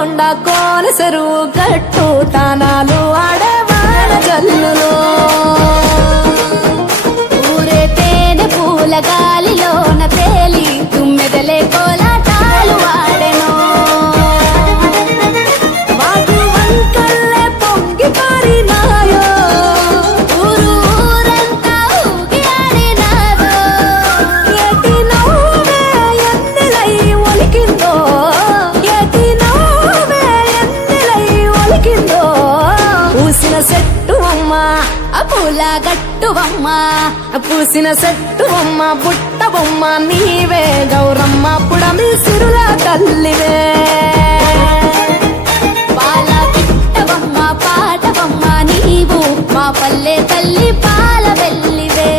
కొండ కోన చెరువు గట్టు తానాలు ఆడవాడ జల్లులో ఊరే తేనె పూల గాలిలోన తేలి తుమ్మెదలే కోలాటాలు ఆడెను వాగు వంకల్లే పొంగి పారినాయో ఊరు ఊరంతా ఊగి ఆడినాదో ఏటి నవ్వే ఎన్నెలై ఒలికిందో ఏటి నవ్వే ఎన్నెలై ఒలికిందో పూసిన చెట్టు అమ్మ ఆ పూల గట్టు బొమ్మ పూసిన చెట్టు బొమ్మ బుట్ట బొమ్మ నీవే గౌరమ్మ పుడమి సిరుల తల్లివే పాల పిట్ట బొమ్మ పాట బొమ్మ నీవు మా పల్లె తల్లి పాల వెల్లివే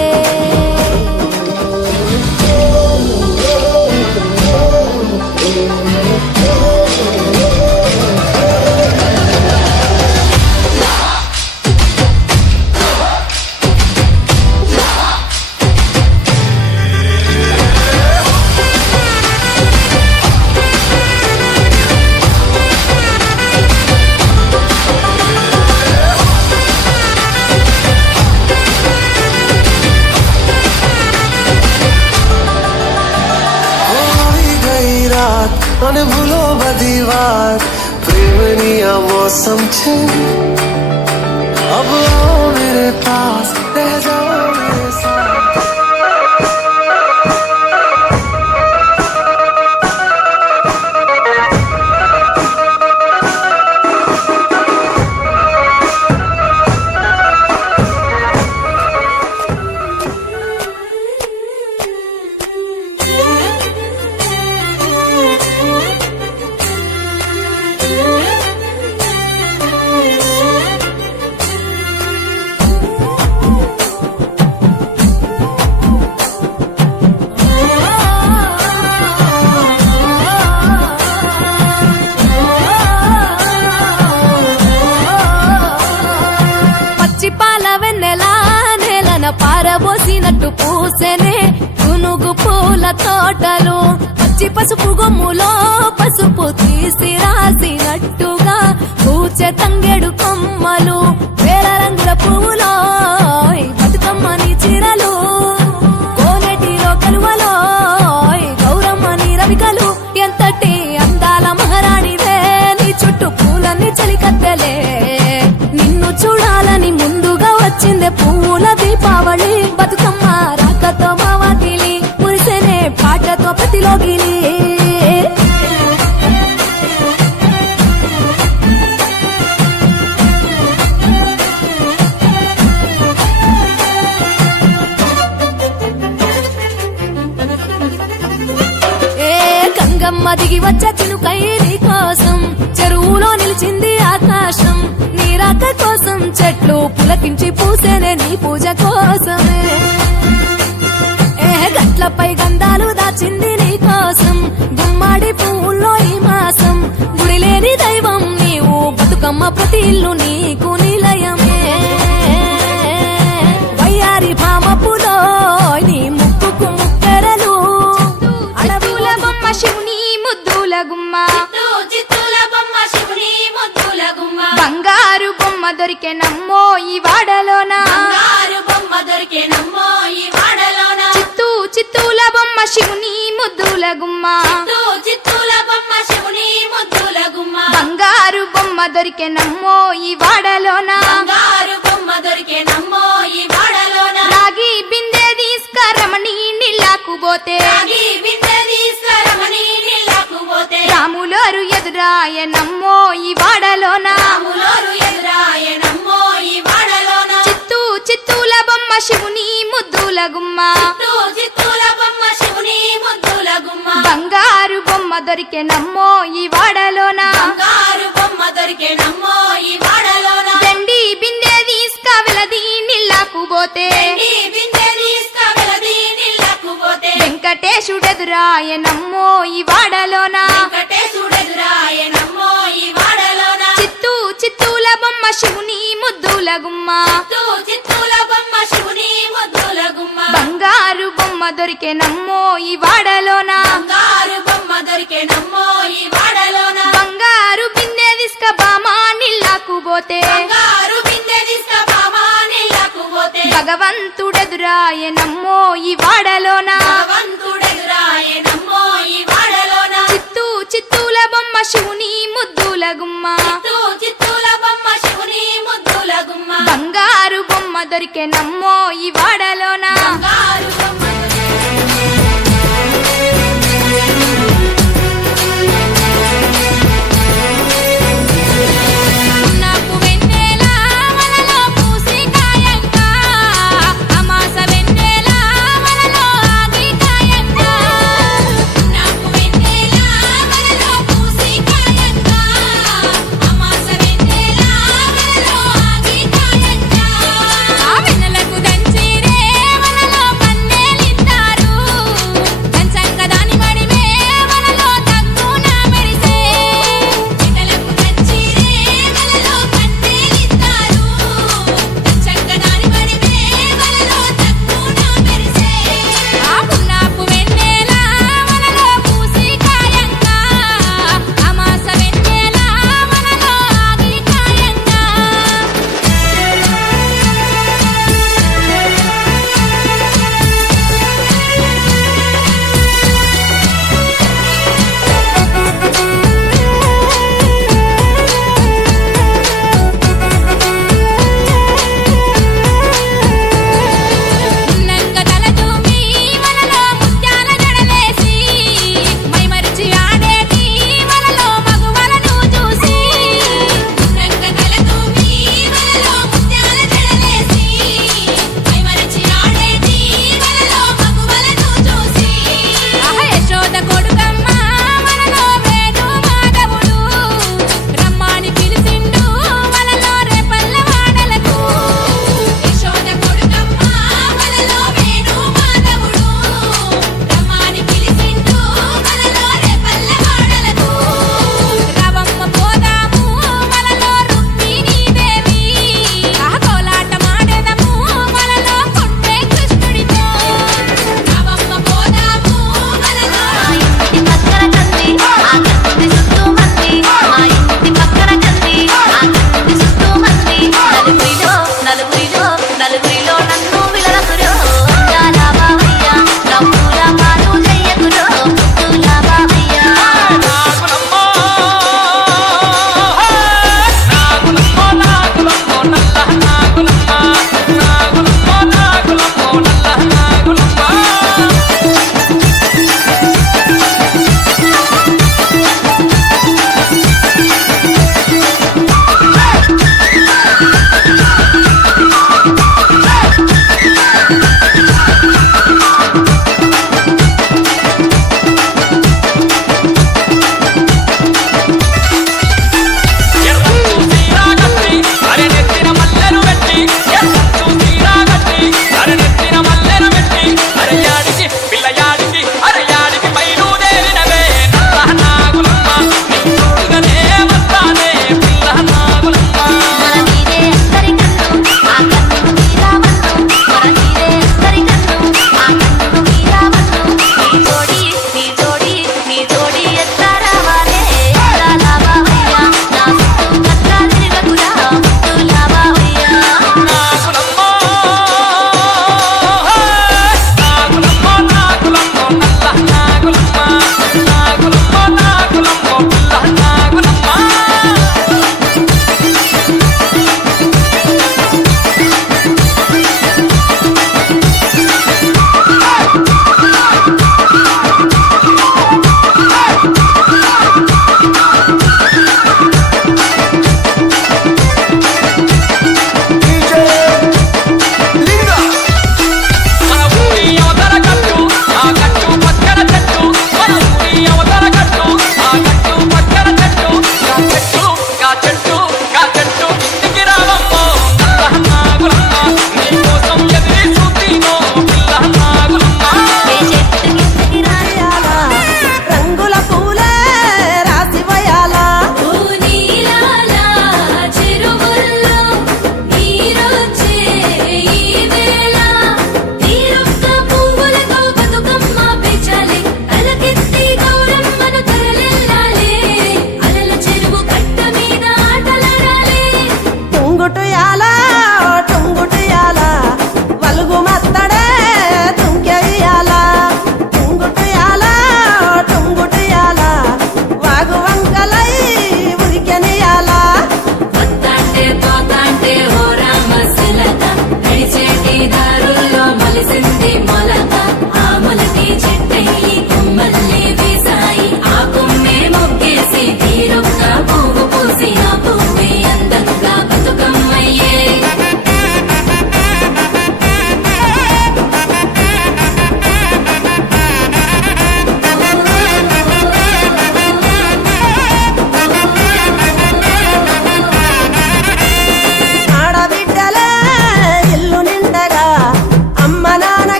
અને ભૂલો બધી વાત પ્રેમની આ મૌસમ છે अब आओ मेरे पास रह जाओ मेरे साथ పారబోసినట్టు పూసెనే గునుగు పూల తోటలు పచ్చి పసుపు గొమ్ములో పసుపు తీసి రాసినట్టుగా పూచె తంగెడు కొమ్మలు వేల రంగుల పువ్వులో బతుకమ్మని చిరలు కోనెటిలో కలువలో గౌరమ్మని రవికలు ఎంతటి అందాల మహారాణివే నీ చుట్టూ పూలన్నీ చలికత్తెలే నిన్ను చూడాలని ముందుగా వచ్చిందే పువ్వుల దీపావళి బతుకమ్మ రాకతో మావాకిలి మురిసెనే పాటతో ప్రతిలోగిలి గంగమ్మ దిగి వచ్చే చినుకై నీ కోసం చెరువులో నిలిచింది ఆకాశం నీ రాక కోసం చెట్లు పులకించి పూసేనే నీ పూజ కోసమే గట్లపై గంధాలు దాచింది నీ కోసం గుమ్మాడి పువ్వుల్లో ఈ మాసం గుడి లేని దైవం నీవు బతుకమ్మ ప్రతి ఇల్లు నీకు నిలయమే వయ్యారి భామపులో నీ ముక్కుకు ముక్కెరలు అడవుల బొమ్మ శివుని ముద్దుల గుమ్మ చిత్తుల బొమ్మ శివుని ముద్దుల గుమ్మ బంగారు బొమ్మ దొరికే నమ్మో ఈ వాడలోన బంగారు బొమ్మ దొరికే నమ్మో ఈ వాడలోన చిత్తుల బొమ్మ శివుని ముద్దుల గుమ్మ చిత్తుల బొమ్మ శివుని ముద్దుల గుమ్మ బంగారు బొమ్మ దొరికే నమ్మో ఈ వాడలోన బంగారు బొమ్మ దొరికే నమ్మో ఈ వాడలోన రాగి బిందె తీసుకరమణి నీళ్ళకు పోతే రాగి బిందె తీసుకరమణి నీళ్ళకు పోతే రాములోరు ఎదురాయ నమ్మో ఈ వాడలోన రాములోరు ఎదురాయ నమ్మో ఈ వాడలోన చిత్తుల బొమ్మ శివుని ముద్దుల గుమ్మ చిత్తుల బొమ్మ శివుని ముద్దుల గుమ్మ బంగారు బొమ్మ దొరికే నమ్మో ఈ వాడలోన బంగారు బొమ్మ దొరికే నమ్మో ఈ వాడలోన వెండి బిందె తీసుకవెలది నీళ్ళకు పోతే బిందె తీసుకవెలది నీళ్ళకు పోతే వెంకటేశుడెదురాయ నమ్మో ఈ వాడలోన వెంకటేశుడెదురాయ నమ్మో ఈ వాడలోన చిత్తుల బొమ్మ శివుని ముద్దుల గుమ్మ చిత్తుల బొమ్మ శివుని ముద్దుల గుమ్మ బంగారు బొమ్మ దొరికే నమ్మో ఈ వాడలోన బంగారు బొమ్మ దొరికే నమ్మో ఈ వాడలోన బంగారు దొరికే నమ్మో ఈ వాడలోన నాకు వెన్నెల వలలో పూసి కాయంగా అమాస వెన్నెల వలలో ఆగి కాయంగా నాకు వెన్నెల వలలో పూసి కాయంగా అమాస వెన్నెల వలలో ఆగి కాయంగా ఆ వెన్నెలకు దంచిరే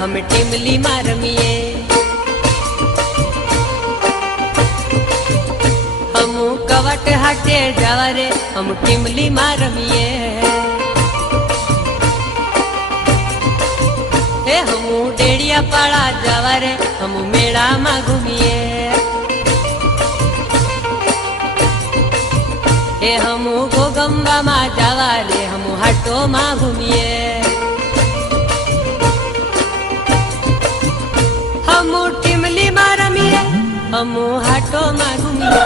हम टिमली में रमीए हम कवट हटे जावा रे हम टिमली में रमीए हे हम डेड़िया पाड़ा जावा रे हम मेला में घूमिए हे हम गोगंबा मा जावा रे हम हाटो मा घूमिए हम टिमली मा रमीए हम हाटो मा घूमिए